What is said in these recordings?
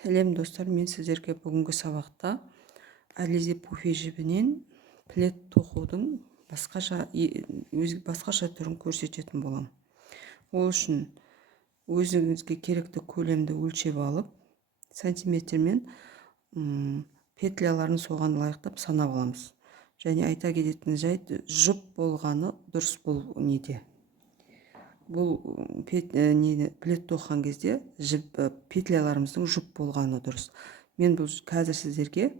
Сәлем достар, мен сіздерге бүгінгі сабақта Ализе Пуфи жібінен плед тоқудың басқаша түрін көрсететін болам. Ол үшін өзіңізге керекті көлемді өлшеп алып, сантиметрмен петляларын соған лайықтап санап аламыз. Және айта кететін жайт, жұп болғаны дұрыс бұл неде. Бұл плед тоққан кезде петляларымыздың жұп болғаны дұрыс. Мен бұл қазір сіздерге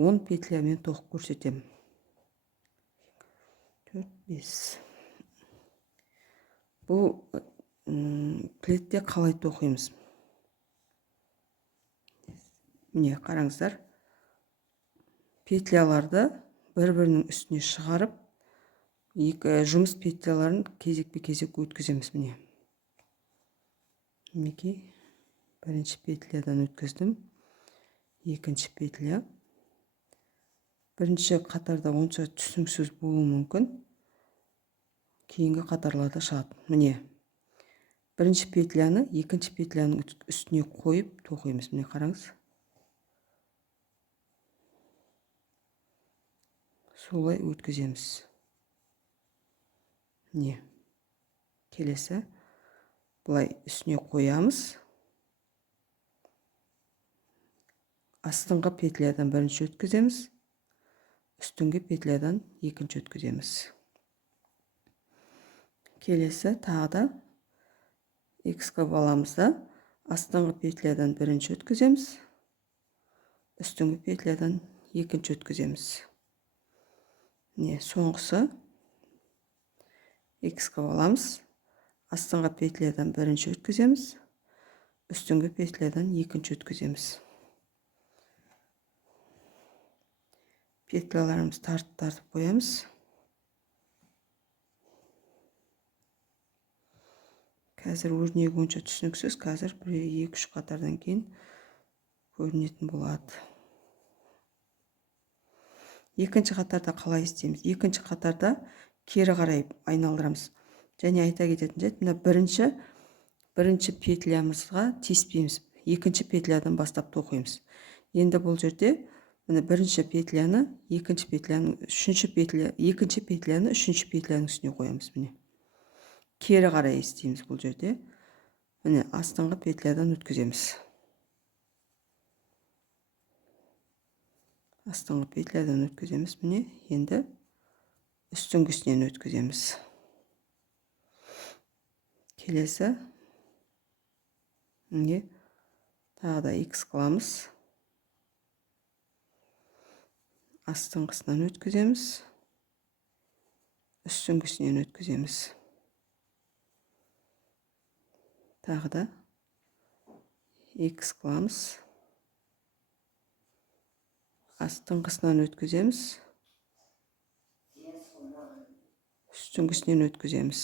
10 петлямен тоқып көрсетемін. 4-5. Бұл пледте қалай тоқимыз? Міне қараңыздар. Петляларды бір-бірінің үстіне шығарып, жұмыс петляларын кезекпе-кезек өткіземіз. Міне. Мінекей, бірінші петлядан өткіздім. Екінші петля. Бірінші қатарда онша түсініксіз болуы мүмкін. Кейінгі қатарларда шығады. Міне. Бірінші петляны екінші петляның үстіне қойып тоқимыз. Міне қараңыз. Солай өткіземіз. Не? Келесі. Бұлай үстіне қоямыз. Астыңғы петлядан бірінші өткіземіз. Үстіңгі петлядан екінші өткіземіз. Келесі тағы да X-қа баламыз да астыңғы петлядан бірінші өткіземіз. Үстіңгі петлядан екінші өткіземіз. Не, соңғысы X-қа баламыз. Астыңғы петлядан бірінші өткіземіз. Үстіңгі петлядан екінші өткіземіз. Петляларымыз тартып қоямыз. Қазір өрнегі онша түсініксіз, қазір 1-2-3 қатардан кейін көрінетін болады. Екінші қатарда қалай істейміз? Екінші қатарда кері қарай айналдырамыз. Және айта кететін жайт, мына бірінші петлямызға тиіспейміз. Екінші петлядан бастап тоқимыз. Енді бұл жерде мына бірінші петляны екінші петляның үшінші петляның үстіне қоямыз. Міне. Кері қарай істейміз бұл жерде. Міне астыңғы петлядан өткіземіз. Астыңғы петлядан өткіземіз. Міне енді үстіңгісінен өткіземіз. Келесі. Міне тағы да X қыламыз. Астыңғысынан өткіземіз. Үстіңгісінен өткіземіз. Тағы да X қыламыз. Астыңғысынан өткіземіз. Үстіңгісінен өткіземіз.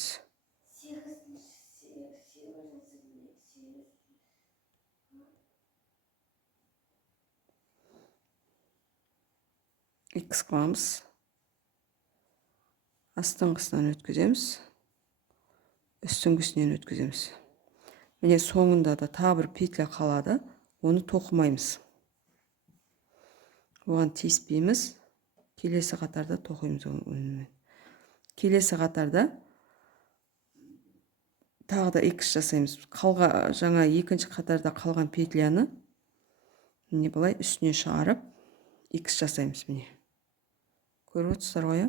X қыламыз. Астыңғысынан өткіземіз. Үстіңгісінен өткіземіз. Міне соңында да тағы бір петля қалады. Оны тоқымаймыз. Оған тиіспейміз. Келесі қатарда тоқимыз оны. Келесі қатарда тағы да X жасаймыз. Жаңа екінші қатарда қалған петляны міне былай үстіне шығарып X жасаймыз. Міне. Көріп отырсыздар ғой?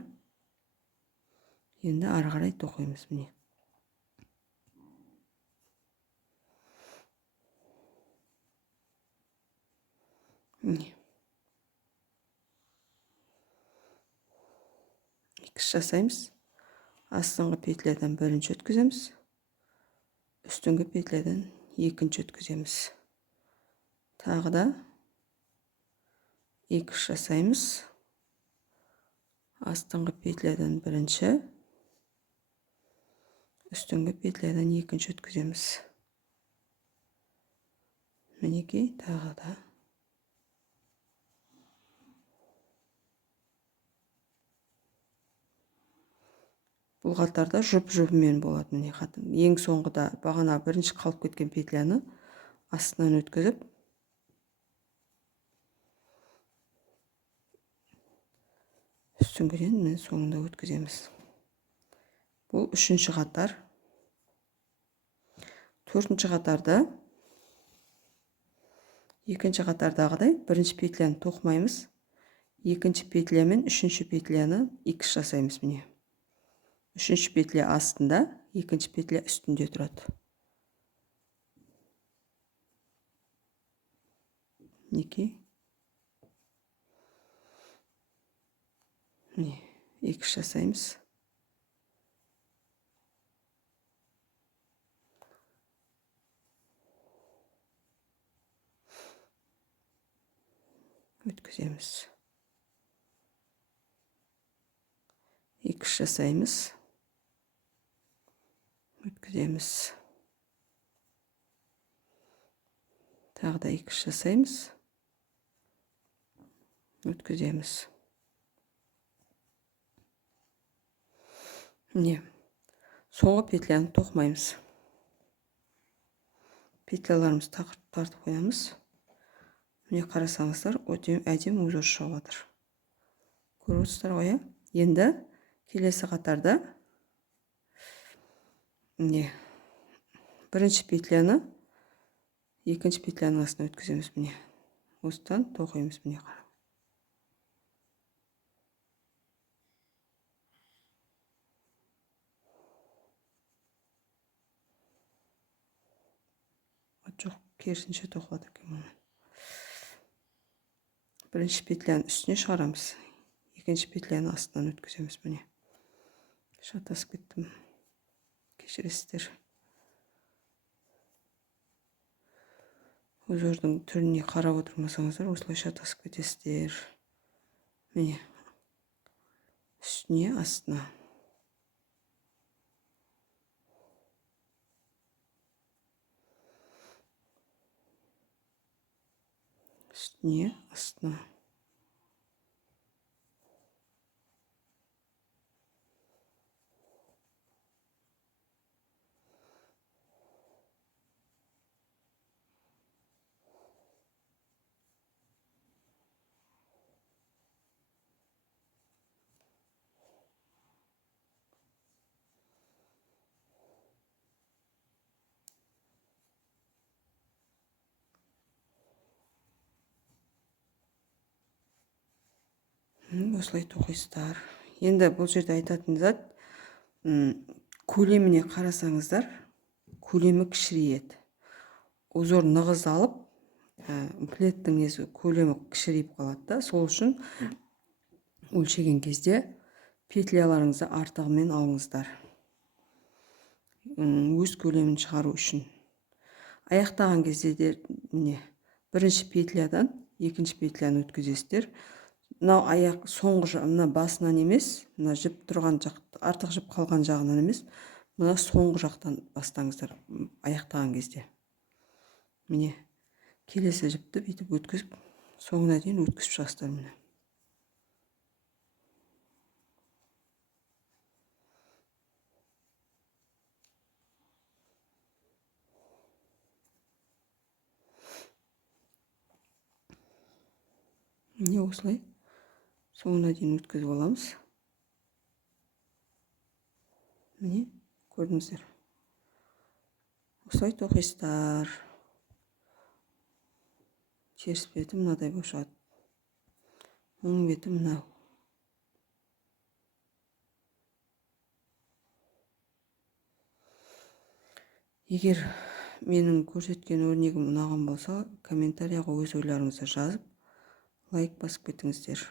Енді ары қарай тоқимыз. Міне. Міне. X жасаймыз. Астыңғы петлядан бірінші өткіземіз. Үстіңгі петлядан екінші өткіземіз. Тағы да X жасаймыз. Астыңғы петлядан бірінші. Үстіңгі петлядан екінші өткіземіз. Мінекей тағы да. Бұл қатарда жұп-жұбымен болады. Міне қатын. Ең соңғыда бағана бірінші қалып кеткен петляны астынан өткізіп, үстіңгіден мен соңында өткіземіз. Бұл үшінші қатар. Төртінші қатарда екінші қатардағыдай бірінші петляны тоқымаймыз. Екінші петля мен үшінші петляны икс жасаймыз міне. Үшінші петля астында, екінші петля үстінде тұрады. Неке. Міне, икс жасаймыз. Өткіземіз. Икс жасаймыз. Өткіземіз. Тағы да икс жасаймыз. Өткіземіз. Міне, соңғы петляны тоқымаймыз. Петляларымыз тартып қоямыз. Міне қарасаңыздар, әдем узор шығып жатыр. Көріп отырсыздар ғой, енді келесі қатарда міне бірінші петляны екінші петляның астына өткіземіз. Міне осыдан тоқимыз. Міне қарап. Жоқ, керісінше тоқып жатыр екен. Бірінші петляны үстіне шығарамыз. Екінші петляны астынан өткіземіз. Міне шатасып кеттім. Кешіресіздер. Узордың түріне қарап отырмасаңыздар, осылай шатасып кетесіздер. Міне үстіне астына. Үстіне астына. Осылай тоқисыздар. Енді бұл жерде айтатын зат, көлеміне қарасаңыздар, көлемі кішірейеді. Узор нығыз алып, плеттің несі көлемі кішірейіп қалады да. Сол үшін өлшеген кезде петляларыңызды артығымен алыңыздар. Өз көлемін шығару үшін. Аяқтаған кезде де міне бірінші петлядан екінші петляны өткізесіздер. Мынау аяқ соңғы мына басынан емес, мына жіп тұрған жақ, артық жіп қалған жағынан емес, мына соңғы жақтан бастаңыздар аяқтаған кезде. Міне келесі жіпті бүйтіп өткізіп, соңына дейін өткізіп шығасыздар. Міне. Міне осылай соңына дейін өткізіп аламыз. Міне көрдіңіздер. Осылай тоқисыздар. Теріс беті мынадай болып шығады. Оң беті мынау. Егер менің көрсеткен өрнегім ұнаған болса, комментарияға өз ойларыңызды жазып, лайк басып кетіңіздер.